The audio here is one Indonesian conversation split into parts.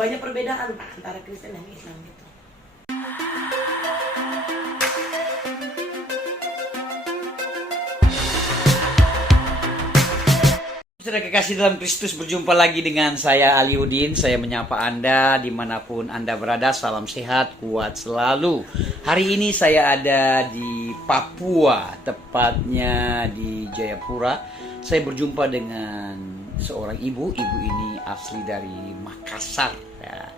banyak perbedaan antara Kristen dan Islam gitu. Saudara kekasih dalam Kristus, berjumpa lagi dengan saya Aliudin. Saya menyapa Anda dimanapun Anda berada. Salam sehat, kuat selalu. Hari ini saya ada di Papua, tepatnya di Jayapura. Saya berjumpa dengan seorang ibu. Ibu ini asli dari Makassar ya.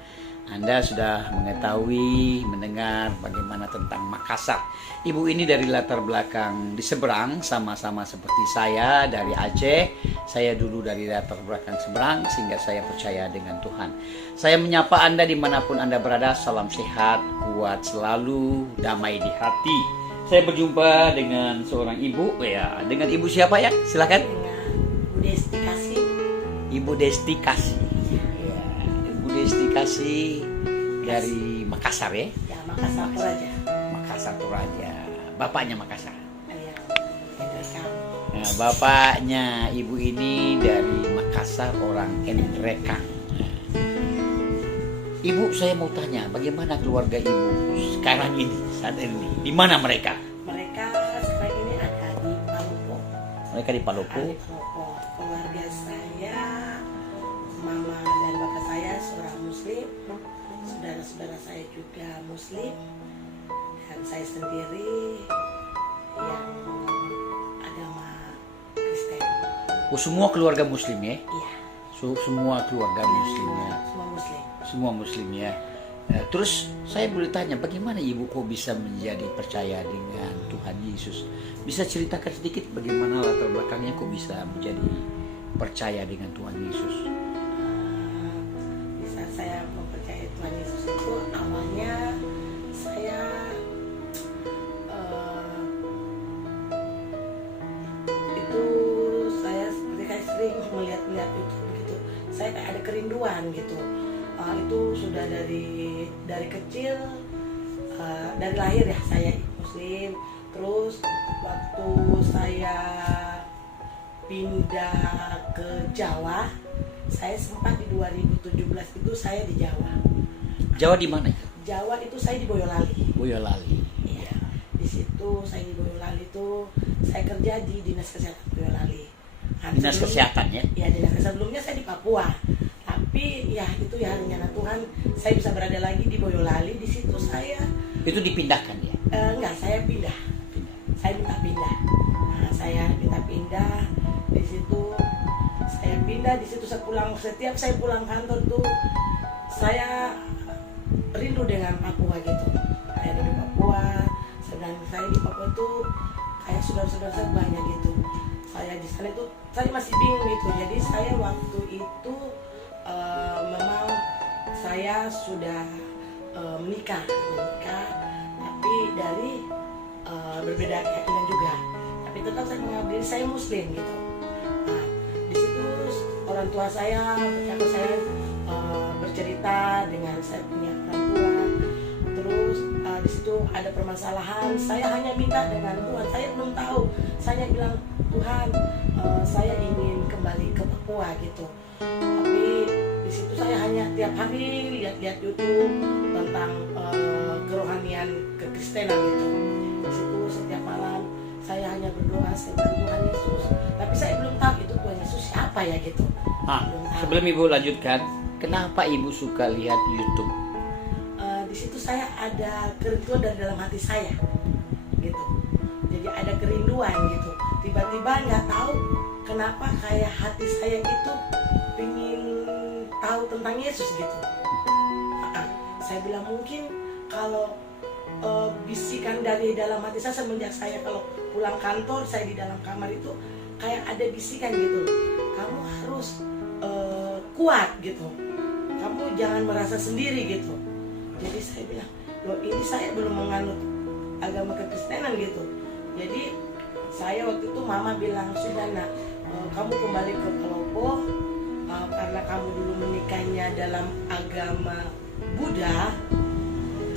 Anda sudah mengetahui, mendengar bagaimana tentang Makassar. Ibu ini dari latar belakang di seberang, sama-sama seperti saya dari Aceh. Saya dulu dari latar belakang seberang, sehingga saya percaya dengan Tuhan. Saya menyapa Anda dimanapun Anda berada. Salam sehat, kuat selalu, damai di hati. Saya berjumpa dengan seorang ibu ya. Dengan ibu siapa ya? Silakan. Dengan Bu Desti Kasih. Ibu Desti Kasih. Ibu Desti Kasih dari Makassar ya? Ya, Makassar Toraja. Makassar Toraja. Bapaknya Makassar. Ya, Endrekang. Nah, bapaknya ibu ini dari Makassar, orang Endrekang. Ibu, saya mau tanya, bagaimana keluarga ibu sekarang ini, saat ini? Di mana mereka? Mereka sekarang ini ada di Palopo. Mereka di Palopo. Ada di Palopo. Keluarga saya, mama dan bapak saya seorang Muslim, saudara-saudara saya juga Muslim, dan saya sendiri yang agama Kristen. Oh, semua keluarga Muslim ya? Iya. Semua keluarga Muslim ya? Semua Muslim. Semua Muslim ya. Terus saya boleh tanya, bagaimana ibu kok bisa menjadi percaya dengan Tuhan Yesus? Bisa ceritakan sedikit bagaimana latar belakangnya kok bisa menjadi percaya dengan Tuhan Yesus? Bisa saya mempercayai Tuhan Yesus itu awalnya saya itu saya seperti kayak sering melihat itu begitu. Saya kayak ada kerinduan gitu. Itu sudah dari kecil, dari lahir ya saya Muslim. Terus waktu saya pindah ke Jawa, saya sempat di 2017 itu saya di Jawa. Jawa di mana? Jawa itu saya di Boyolali. Boyolali. Iya. Di situ saya di Boyolali itu saya kerja di Dinas Kesehatan Boyolali. Dinas Kesehatan ya? Iya, Dinas Kesehatan. Sebelumnya saya di Papua. Tapi ya itu ya rencana Tuhan, saya bisa berada lagi di Boyolali. Di situ saya Itu dipindahkan ya? enggak, saya pindah. Saya minta pindah. Nah, saya minta pindah. Di situ saya pindah. Di situ saya pulang. Setiap saya pulang kantor tuh saya rindu dengan Papua gitu. Saya dari Papua. Sebenarnya saya di Papua tuh kayak saudara-saudara saya banyak gitu. Saya di sana itu saya masih bingung gitu. Jadi saya waktu itu memang saya sudah menikah, tapi dari berbeda keyakinan juga. Tapi tetap saya mengambil saya Muslim gitu. Nah, di situ orang tua saya, kakak saya bercerita dengan saya punya orang tua. Terus di situ ada permasalahan. Saya hanya minta dengan Tuhan. Saya belum tahu. Saya bilang Tuhan, saya ingin kembali ke Papua gitu. Tapi di situ saya hanya tiap hari lihat YouTube tentang kerohanian kekristenan gitu. Di situ setiap malam saya hanya berdoa, saya bilang Tuhan Yesus. Tapi saya belum tahu itu Tuhan Yesus siapa ya gitu. Sebelum ibu lanjutkan, kenapa ibu suka lihat YouTube? Di situ saya ada kerinduan dari dalam hati saya gitu. Jadi ada kerinduan gitu. Tiba-tiba nggak tahu kenapa kayak hati saya itu ingin tahu tentang Yesus gitu. Saya bilang mungkin kalau bisikan dari dalam hati saya semenjak saya kalau pulang kantor, saya di dalam kamar itu kayak ada bisikan gitu. Kamu harus kuat gitu. Kamu jangan merasa sendiri gitu. Jadi saya bilang, loh ini saya belum menganut agama kekristenan gitu. Jadi saya waktu itu mama bilang, sudah nak, kamu kembali ke Palopo karena kamu dulu menikahnya dalam agama Buddha.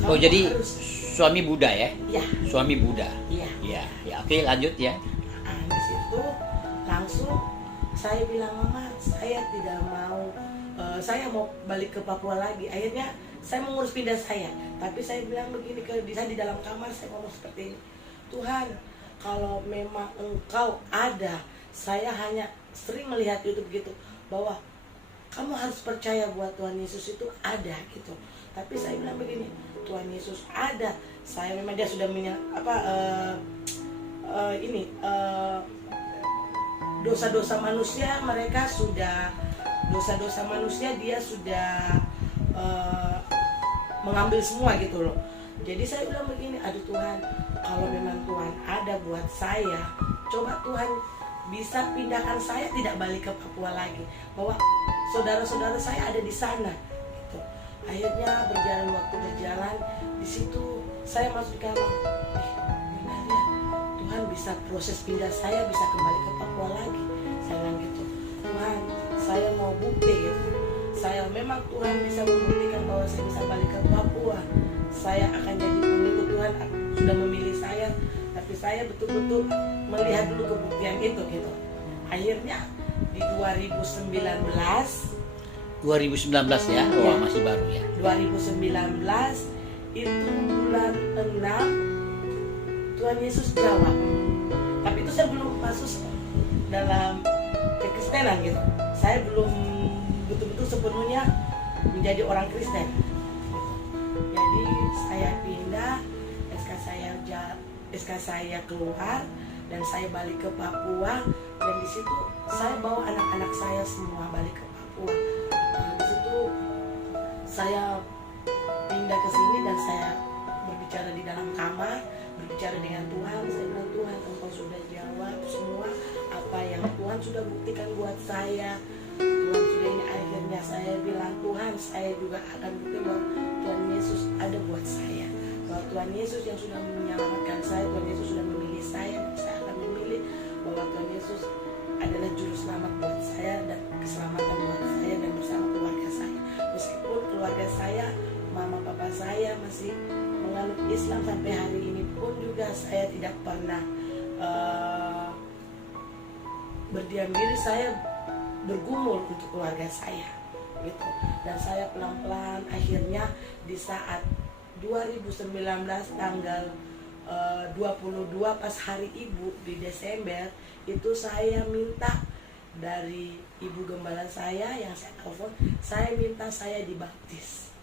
Oh jadi suami Buddha ya? Iya. Suami Buddha. Iya. Iya. Ya, oke lanjut ya. Di situ langsung saya bilang, mama saya tidak mau saya mau balik ke Papua lagi. Akhirnya saya mengurus pindah saya, tapi saya bilang begini ke saya di dalam kamar, saya ngomong seperti ini, Tuhan, kalau memang Engkau ada, saya hanya sering melihat YouTube gitu, bahwa kamu harus percaya buat Tuhan Yesus itu ada gitu. Tapi saya bilang begini, Tuhan Yesus ada, saya memang dia sudah dosa-dosa manusia mereka sudah dosa-dosa manusia dia sudah mengambil semua gitu loh. Jadi saya bilang begini, aduh Tuhan, kalau memang Tuhan ada buat saya, coba Tuhan bisa pindahkan saya tidak balik ke Papua lagi, bahwa saudara-saudara saya ada di sana gitu. Akhirnya waktu berjalan di situ saya masuk di kamar, benar ya, Tuhan bisa proses pindah saya bisa kembali ke Papua lagi. Saya bilang gitu, Tuhan, saya mau bukti gitu. Saya memang Tuhan bisa membuktikan bahwa saya bisa balik ke Papua. Saya akan jadi pengikut Tuhan, sudah memilih saya, tapi saya betul-betul melihat dulu kebuktian itu gitu. Akhirnya di 2019 ya, oh masih baru ya. 2019 itu bulan 6 Tuhan Yesus jawab. Tapi itu saya belum masuk dalam kekristenan gitu. Saya belum betul-betul sepenuhnya menjadi orang Kristen. Jadi saya pindah, SK saya keluar dan saya balik ke Papua, dan di situ saya bawa anak-anak saya semua balik ke Papua. Di situ saya pindah ke sini dan saya berbicara di dalam kamar, berbicara dengan Tuhan. Saya bilang, Tuhan, Engkau sudah jawab semua apa yang Tuhan sudah buktikan buat saya. Tuhan sudah ini. Akhirnya saya bilang, Tuhan, saya juga akan bukti bahwa Tuhan Yesus ada buat saya, bahwa Tuhan Yesus yang sudah menyelamatkan saya, Tuhan Yesus sudah memilih saya, dan saya akan memilih bahwa Tuhan Yesus adalah juru selamat buat saya dan keselamatan buat saya dan bersama keluarga saya. Meskipun keluarga saya, mama papa saya masih menganut Islam sampai hari ini pun juga saya tidak pernah berdiam diri, saya bergumul untuk keluarga saya gitu. Dan saya pelan-pelan akhirnya di saat 2019 tanggal 22 pas hari ibu di Desember itu saya minta dari ibu gembala saya yang saya telepon, saya minta saya dibaptis,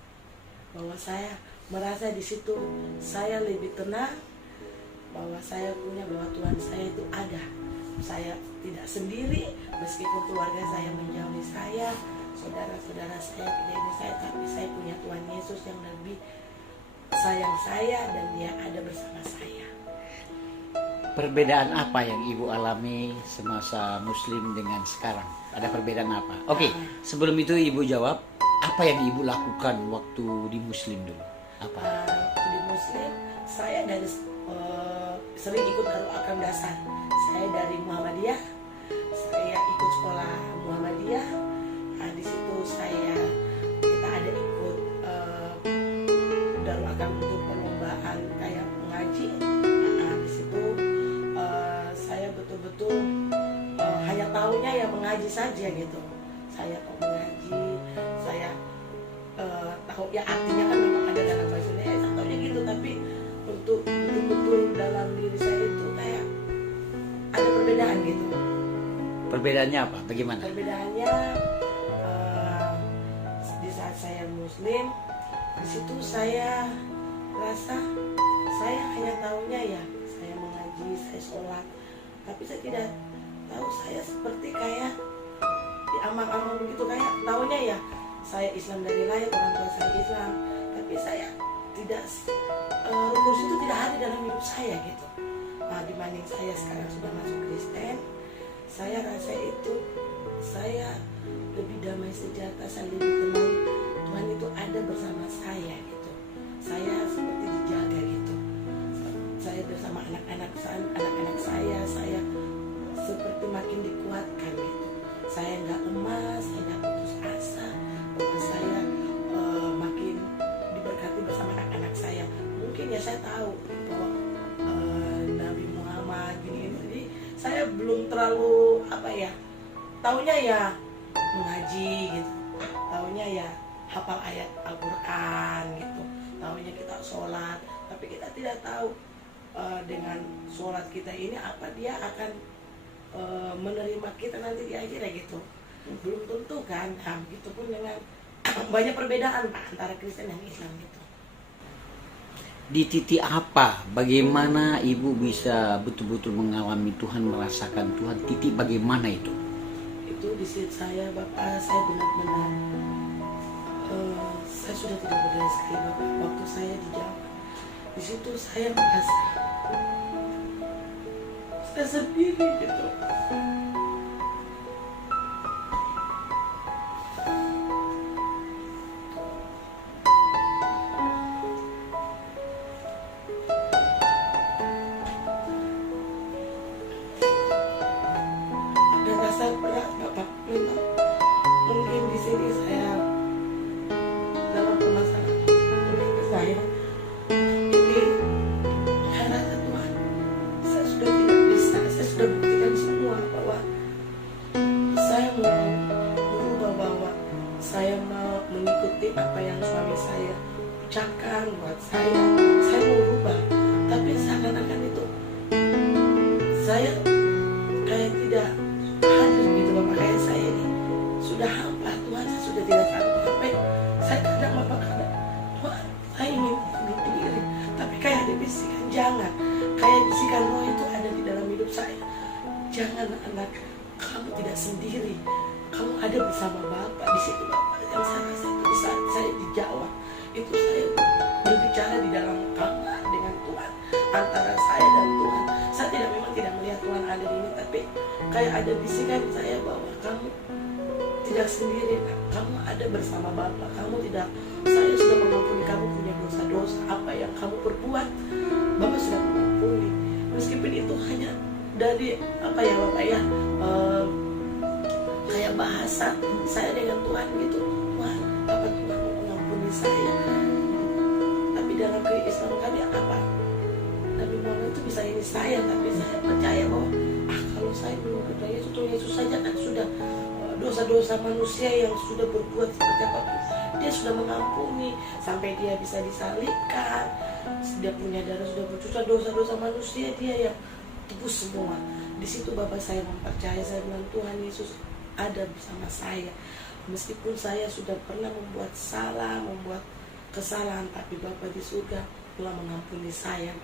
bahwa saya merasa di situ saya lebih tenang, bahwa saya punya bahwa Tuhan saya itu ada, saya tidak sendiri meskipun keluarga saya menjauhi saya, saudara-saudara saya menjauhi saya, tapi saya punya Tuhan Yesus yang lebih sayang saya dan dia ada bersama saya. Perbedaan apa yang ibu alami semasa Muslim dengan sekarang? Ada perbedaan apa? Oke, sebelum itu ibu jawab, apa yang ibu lakukan waktu di Muslim dulu? Apa? Di Muslim, saya dari sering ikut Darul Akram Dasar. Saya dari Muhammadiyah, saya ikut sekolah Muhammadiyah. Di situ kita ada ikut Darul Akram untuk perlombaan kayak mengaji. Di situ saya betul-betul hanya tahunya ya mengaji saja gitu. Saya tahu mengaji, saya tahu ya artinya kan memang ada dalam bahasa Indonesia, saya tahunya gitu, tapi untuk betul-betul dalam diri saya itu kayak ada perbedaan gitu. Perbedaannya apa? Bagaimana? Perbedaannya di saat saya Muslim, di situ saya rasa saya hanya tahunya ya saya mengaji, saya sholat, tapi saya tidak tahu saya seperti kayak diambang-ambang begitu, kayak tahunya ya saya Islam dari lahir, orang tua saya Islam, tapi saya tidak rukun itu tidak ada dalam hidup saya gitu. Dibanding saya sekarang sudah masuk Kristen, saya rasa itu saya lebih damai sejahtera, saya lebih tenang. Tuhan itu ada bersama saya gitu. Saya seperti dijaga gitu. Saya bersama anak-anak saya seperti makin dikuatkan gitu. Saya nggak lemah, saya nggak putus asa, bahwa saya makin diberkati bersama anak-anak saya. Mungkin ya saya tahu bahwa Nabi Muhammad gini, jadi saya belum terlalu taunya ya mengaji gitu. hafal ayat Al-Quran gitu. Tahunya kita sholat, tapi kita tidak tahu dengan sholat kita ini apa dia akan menerima kita nanti di akhirat gitu. Belum tentu kan. Nah, begitupun dengan banyak perbedaan Pak antara Kristen dan Islam gitu. Di titik apa, bagaimana ibu bisa betul-betul mengalami Tuhan, merasakan Tuhan? Titik bagaimana itu? Itu di situ saya, Bapak, saya benar-benar saya sudah tidak berdaya sekali Bapak. Waktu saya di Jawa, di situ saya merasa saya sendiri gitu. Dan rasa berat Bapak, memang mungkin di sini saya dalam permasalahan keluarga saya ini karena Tuhan, saya sudah tidak bisa, saya sudah buktikan semua bahwa saya mau berubah, bahwa saya mau mengikuti apa yang suami saya ucapkan buat saya mau berubah, tapi seakan-akan itu saya kayak tidak hadir gitu Bapak. Kayak saya ini sudah hampa Tuhan, saya sudah tidak sanggup. Sampai saya kadang Bapak kadang, Tuhan saya ingin bunuh diri, tapi kayak ada bisikan jangan, kayak bisikan roh itu ada di dalam hidup saya. Jangan anak, kamu tidak sendiri, kamu ada bersama Bapak. Di situ Bapak yang saya rasa itu di saat saya dijawab itu saya berbicara di dalam kamar dengan Tuhan, antara saya dan Tuhan. Saya memang tidak melihat Tuhan ada di ini, tapi kayak ada bisikan saya bahwa kamu tidak sendiri, kamu ada bersama Bapa. Kamu tidak, saya sudah mengampuni kamu punya dosa-dosa apa yang kamu perbuat, Bapak sudah mengampuni. Meskipun itu hanya dari apa ya Bapak ya, kayak bahasa saya dengan Tuhan gitu. Wah, apa Tuhan mau mengampuni saya? Tapi dalam keislaman kami apa? Nabi Muhammad itu bisa ini saya, tapi saya percaya bahwa kalau saya belum percaya Yesus saja kan sudah dosa-dosa manusia yang sudah berbuat seperti apa, dia sudah mengampuni sampai dia bisa disalibkan, dia punya darah sudah bercucur, dosa-dosa manusia dia yang tebus semua. Di situ Bapak saya mempercayai, saya bilang Tuhan Yesus ada bersama saya, meskipun saya sudah pernah membuat salah, membuat kesalahan, tapi Bapak di surga telah mengampuni saya.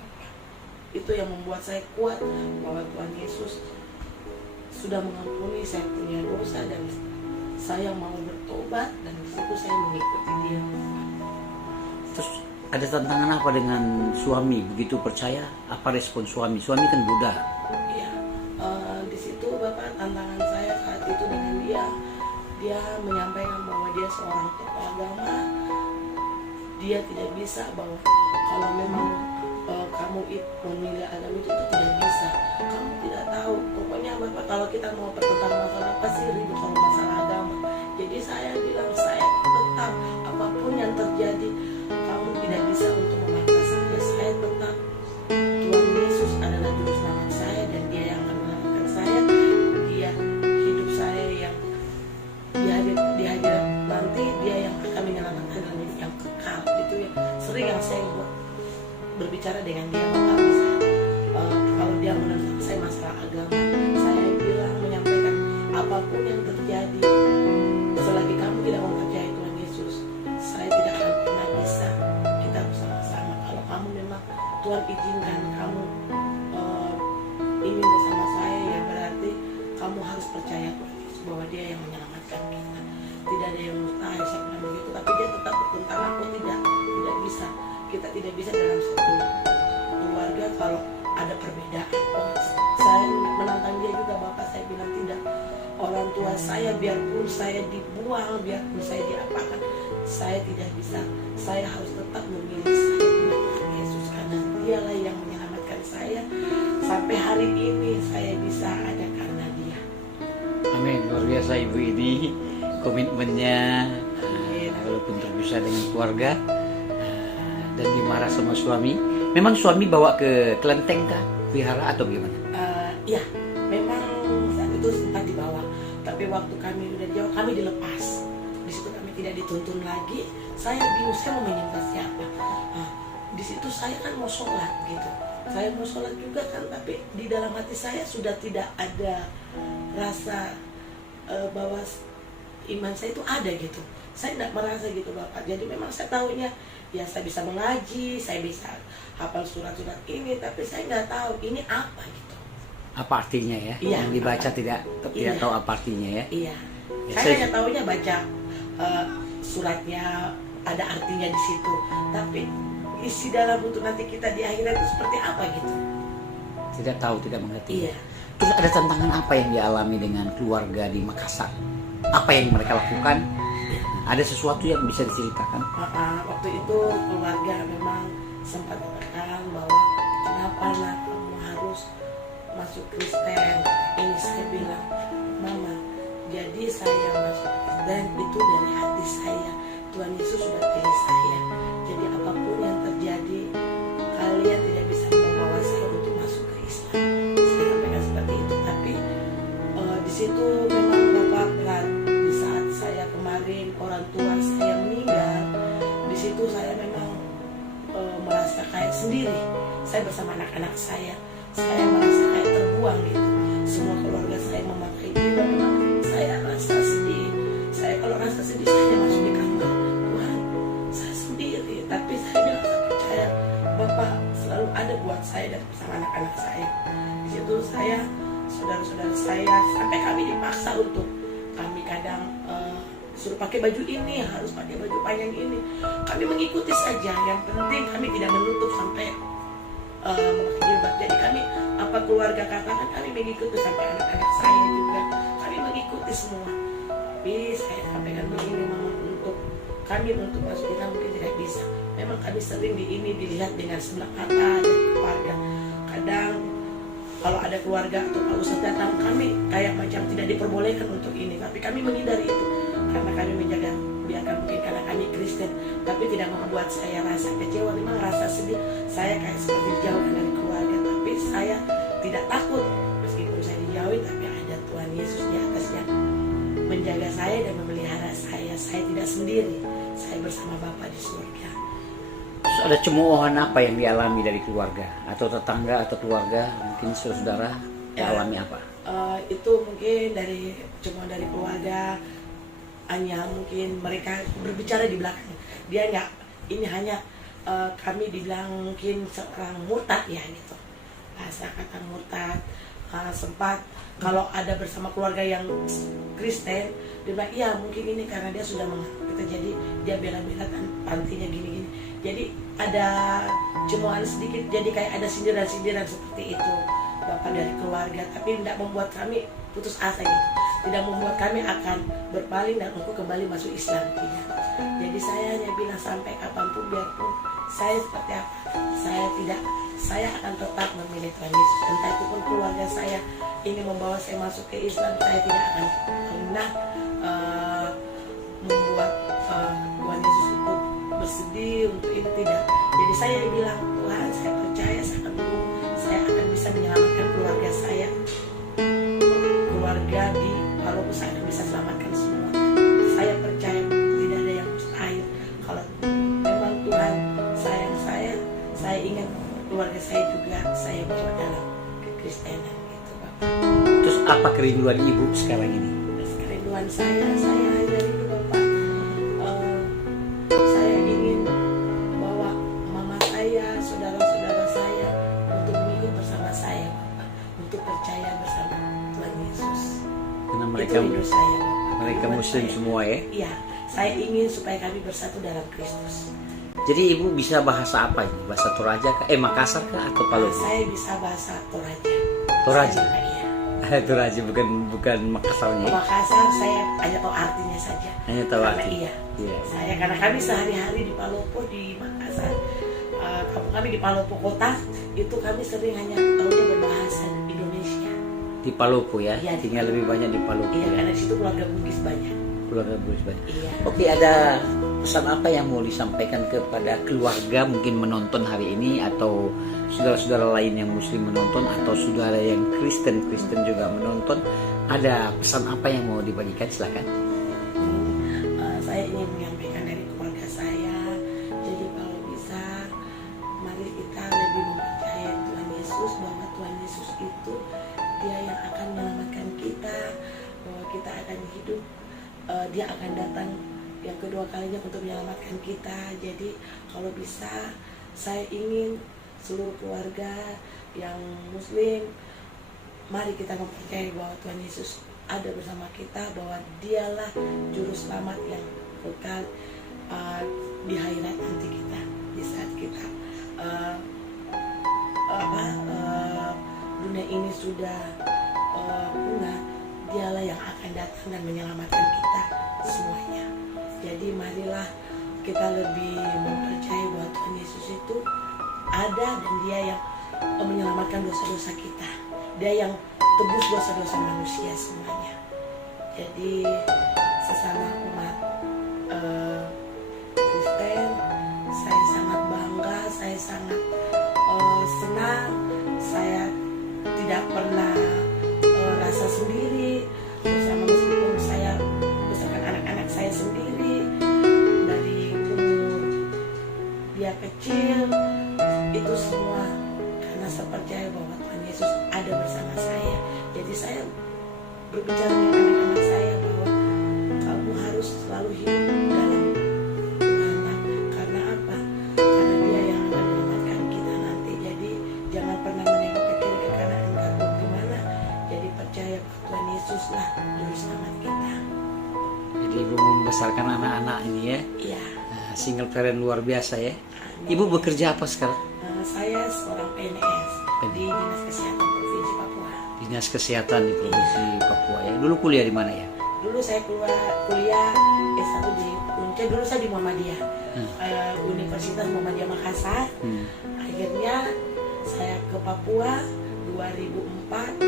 Itu yang membuat saya kuat bahwa Tuhan Yesus sudah mengampuni saya punya dosa dan saya mau bertobat, dan di situ saya mengikuti Dia. Terus ada tantangan apa dengan suami? Begitu percaya, apa respon suami? Suami kan Buddha. Iya, di situ Bapak tantangan saya saat itu dengan dia menyampaikan bahwa dia seorang tokoh agama, dia tidak bisa bahwa kalau memang kamu memilih agama itu tidak bisa, kamu tidak tahu. Pokoknya Bapak kalau kita mau bertentang masalah pasti ribut kalau masalah agama. Jadi saya bilang saya tetap apapun yang terjadi kamu tidak bisa untuk memaksa saya tetap. Tuhan Yesus adalah juru selamat saya dan Dia yang akan menyelamatkan saya. Dia hidup saya yang di hadirat nanti, Dia yang akan menyelamatkan dalam hidup yang kekal. Itu ya sering yang saya buat berbicara dengan dia Bapak bisa kalau dia menentang saya masalah agama, saya bilang menyampaikan apapun yang terjadi selagi kamu tidak mempercayai Tuhan Yesus, saya tidak akan pernah bisa kita bersama-sama. Kalau kamu memang Tuhan izinkan kamu ingin bersama saya, ya berarti kamu harus percaya Tuhan Yesus bahwa Dia yang menyelamatkan kita. Tidak ada yang mustahil, saya bilang begitu. Tapi dia tetap bertentang, aku tidak bisa. Kita tidak bisa dalam satu keluarga kalau ada perbedaan. Saya menantang dia juga Bapak, saya bilang tidak. Orang tua saya biarpun saya dibuang, biarpun saya diapakan, saya tidak bisa. Saya harus tetap memilih saya punya Tuhan Yesus, karena Dialah yang menyelamatkan saya. Sampai hari ini saya bisa ada karena Dia. Amin, luar biasa ibu ini komitmennya, walaupun terpisah dengan keluarga dan dimarah sama suami. Memang suami bawa ke kelenteng kah, vihara atau gimana? Iya, memang saat itu sempat dibawa, tapi waktu kami udah jauh kami dilepas. Di situ kami tidak dituntun lagi, saya bingung saya mau menyembah siapa. Nah, di situ saya kan mau sholat gitu, saya mau sholat juga kan, tapi di dalam hati saya sudah tidak ada rasa bahwa iman saya itu ada gitu. Saya tidak merasa gitu Bapak. Jadi memang saya tahunya ya saya bisa mengaji, saya bisa hafal surat-surat ini, tapi saya nggak tahu ini apa gitu. Apa artinya ya? Iya, Yang dibaca apa? tidak Iya. tahu apa artinya ya? Iya. Ya, Saya hanya tahunya baca suratnya, ada artinya di situ. Tapi isi dalam untuk nanti kita di akhirat itu seperti apa gitu. Tidak tahu, tidak mengerti. Iya. Terus ada tantangan apa yang dialami dengan keluarga di Makassar? Apa yang mereka lakukan? Ada sesuatu yang bisa diceritakan? Waktu itu keluarga memang sempat berkata bahwa kenapa lah kamu harus masuk Kristen. Ini saya bilang, Mama, jadi saya masuk Kristen itu dari hati saya. Tuhan Yesus sudah pilih saya. Jadi apapun yang terjadi, kalian tidak bisa membawa saya untuk masuk ke Islam. Saya sampaikan seperti itu. Tapi di situ memang Bapak berat. Di saat saya kemarin orang tua saya meninggal, di situ saya memang merasa kayak sendiri. Saya bersama anak-anak saya merasa kayak terbuang gitu. Semua keluarga saya memakai jiwa, memang saya rasa sedih. Saya kalau rasa sedih saya masuk di kamar, Tuhan, saya sendiri. Tapi saya bilang saya percaya Bapak selalu ada buat saya dan bersama anak-anak saya. Di situ saya, saudara-saudara saya, sampai kami dipaksa untuk kami kadang suruh pakai baju ini, harus pakai baju panjang ini. Kami mengikuti saja. Yang penting kami tidak menutup sampai memakai jilbab. Jadi kami apa keluarga katakan kami mengikuti, sampai anak-anak saya juga kami mengikuti semua. Tapi saya sampaikan begini, Mama, untuk kami untuk masuk Islam mungkin tidak bisa. Memang kami sering dilihat dengan sebelah mata dari keluarga. Kadang kalau ada keluarga atau Pak Ustadz datang, kami kayak macam tidak diperbolehkan untuk ini. Tapi kami menghindari itu karena kami menjaga, biarkan mungkin karena kami Kristen, tapi tidak membuat saya rasa kecewa. Memang rasa sedih, saya kayak seperti dijauhkan dari keluarga. Tapi saya tidak takut, meskipun saya dijauhi, tapi ada Tuhan Yesus di atas yang menjaga saya dan memelihara saya. Saya tidak sendiri, saya bersama Bapa di surga. Terus ada cemoohan apa yang dialami dari keluarga? Atau tetangga atau keluarga, mungkin saudara Ya. alami apa? Itu mungkin cuma dari keluarga, hanya mungkin mereka berbicara di belakang. Dia nggak, ini hanya kami dibilang mungkin seorang murtad ya gitu, bahasa kata murtad. Sempat kalau ada bersama keluarga yang Kristen, dia bilang iya mungkin ini karena dia sudah kita, jadi dia bela-bela pantinya gini-gini. Jadi ada cemoohan sedikit, jadi kayak ada sindiran-sindiran seperti itu Bapak dari keluarga. Tapi tidak membuat kami putus asa gitu, tidak membuat kami akan berpaling dan engkau kembali masuk Islam, tidak. Jadi saya hanya bilang sampai kapanpun, biarpun saya seperti apa, saya akan tetap memilih Tuhan Yesus. Entah itu pun keluarga saya ingin membawa saya masuk ke Islam, saya tidak akan pernah membuat Tuhan Yesus itu bersedih untuk ini, tidak. Jadi saya bilang, Tuhan, saya percaya, saya akan dukung, saya akan bisa menyelamatkan keluarga saya. Keluarga di Palopo saya akan bisa selamatkan semua. Saya percaya tidak ada yang mustahil. Kalau memang Tuhan sayang saya ingin keluarga saya juga saya bawa dalam kekristenan gitu Bapak. Terus apa kerinduan ibu sekarang ini? Kerinduan saya hanya itu Bapak. Saya ingin bawa mama saya, saudara-saudara saya untuk mengikut bersama saya Bapak, untuk percaya bersama Tuhan Yesus. Karena Itu rindu saya Bapak. mereka Kerinduan Muslim saya. semua ya. Iya, saya ingin supaya kami bersatu dalam Kristus. Jadi ibu bisa bahasa apa ini? Bahasa Toraja kah? Makassar kah atau Palopo? Saya bisa bahasa Toraja. Toraja? Saya, iya. Toraja bukan Makassarnya. Makassar saya hanya tahu artinya saja. Hanya tahu Karena arti. iya. Iya. Saya karena kami sehari-hari di Palopo, di Makassar, kampung kami di Palopo kota, itu kami sering hanya tahunya berbahasa Indonesia. Di Palopo ya? Iya, di Tinggal lebih banyak di Palopo Iya, ya? karena di situ keluarga Bugis banyak. Keluarga Bugis banyak. Iya. Oke, ada pesan apa yang mau disampaikan kepada keluarga mungkin menonton hari ini, atau saudara-saudara lain yang Muslim menonton, atau saudara yang Kristen juga menonton? Ada pesan apa yang mau dibagikan? Silakan. Saya ingin banyak untuk menyelamatkan kita. Jadi kalau bisa saya ingin seluruh keluarga yang muslim, mari kita mempercayai bahwa Tuhan Yesus ada bersama kita, bahwa dialah juru selamat yang kekal di akhirat nanti kita, di saat kita dunia ini sudah punah, dialah yang akan datang dan menyelamatkan kita semuanya. Jadi marilah kita lebih mempercayai bahwa Tuhan Yesus itu ada dan dia yang menyelamatkan dosa-dosa kita, dia yang tebus dosa-dosa manusia semuanya. Jadi sesama umat Kristen, saya sangat bangga, saya sangat senang, saya tidak pernah rasa sendiri bersama, meskipun saya besarkan anak-anak saya sendiri dari umur dia kecil, itu semua karena saya percaya bahwa Tuhan Yesus ada bersama saya. Jadi saya berbicara dengan anak-anak saya bahwa kamu harus selalu hidup dalam Tuhan. Karena apa? Karena dia yang akan menyelamatkan kita nanti. Jadi jangan pernah menengok ke kiri ke kanan ataupun kemana. Jadi percaya bahwa Tuhan Yesus lah juru selamat kita. Jadi ibu membesarkan anak-anak ini ya. Iya. Nah, single parent luar biasa ya. Ibu bekerja apa sekarang? Saya seorang PNS di Dinas Kesehatan Provinsi Papua. Dinas Kesehatan di Provinsi Papua ya. Dulu kuliah di mana ya? Dulu saya kuliah S1 di Unce, dulu saya di Muhammadiyah, Universitas Muhammadiyah Makassar. Akhirnya saya ke Papua 2004,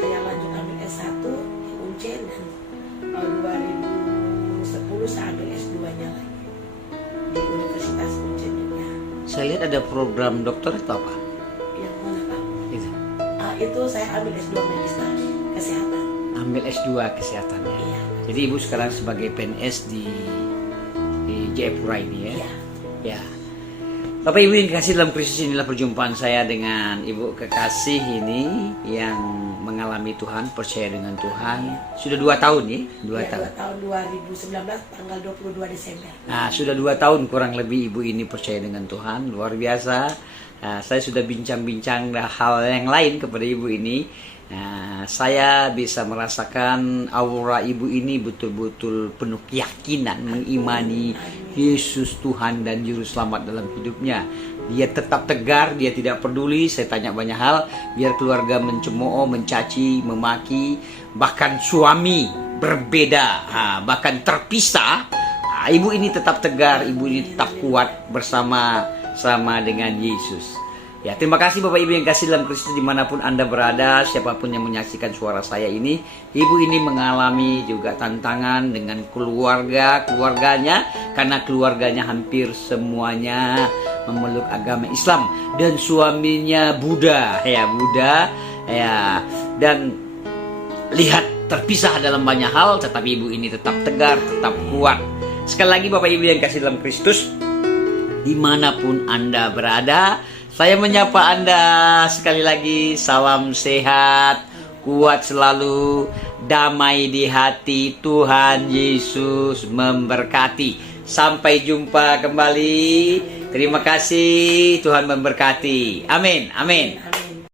saya lanjut ambil S1 di Unce, dan 2010 saya ambil S2-nya lagi di Universitas Unce juga. Saya lihat ada program dokter atau apa? Yang mana Pak? Itu. Itu saya ambil S2 Magister Kesehatan. Ambil S2 kesehatan ya. Iya. Jadi ibu sekarang sebagai PNS di Jayapura ini ya. Iya. Ya. Bapak Ibu yang dikasih dalam Kristus, inilah perjumpaan saya dengan Ibu kekasih ini yang mengalami Tuhan, percaya dengan Tuhan. Sudah 2 tahun ya? 2 Ya, tahun. tahun 2019 tanggal 22 Desember. Nah, sudah 2 tahun kurang lebih Ibu ini percaya dengan Tuhan, luar biasa. Nah, saya sudah bincang-bincang hal yang lain kepada Ibu ini. Nah, saya bisa merasakan aura Ibu ini betul-betul penuh keyakinan, mengimani Yesus Tuhan dan Juru Selamat dalam hidupnya. Dia tetap tegar, dia tidak peduli saya tanya banyak hal, biar keluarga mencemooh, mencaci, memaki, bahkan suami berbeda, bahkan terpisah. Ibu ini tetap tegar, ibu ini tetap kuat bersama dengan Yesus. Ya, terima kasih Bapak Ibu yang kasih dalam Kristus dimanapun Anda berada, siapapun yang menyaksikan suara saya ini. Ibu ini mengalami juga tantangan dengan keluarganya, karena keluarganya hampir semuanya memeluk agama Islam dan suaminya Buddha, dan lihat terpisah dalam banyak hal, tetapi ibu ini tetap tegar, tetap kuat. Sekali lagi Bapak Ibu yang kasih dalam Kristus, dimanapun Anda berada, saya menyapa Anda sekali lagi. Salam sehat, kuat selalu, damai di hati, Tuhan Yesus memberkati. Sampai jumpa kembali. Terima kasih, Tuhan memberkati. Amin, amin.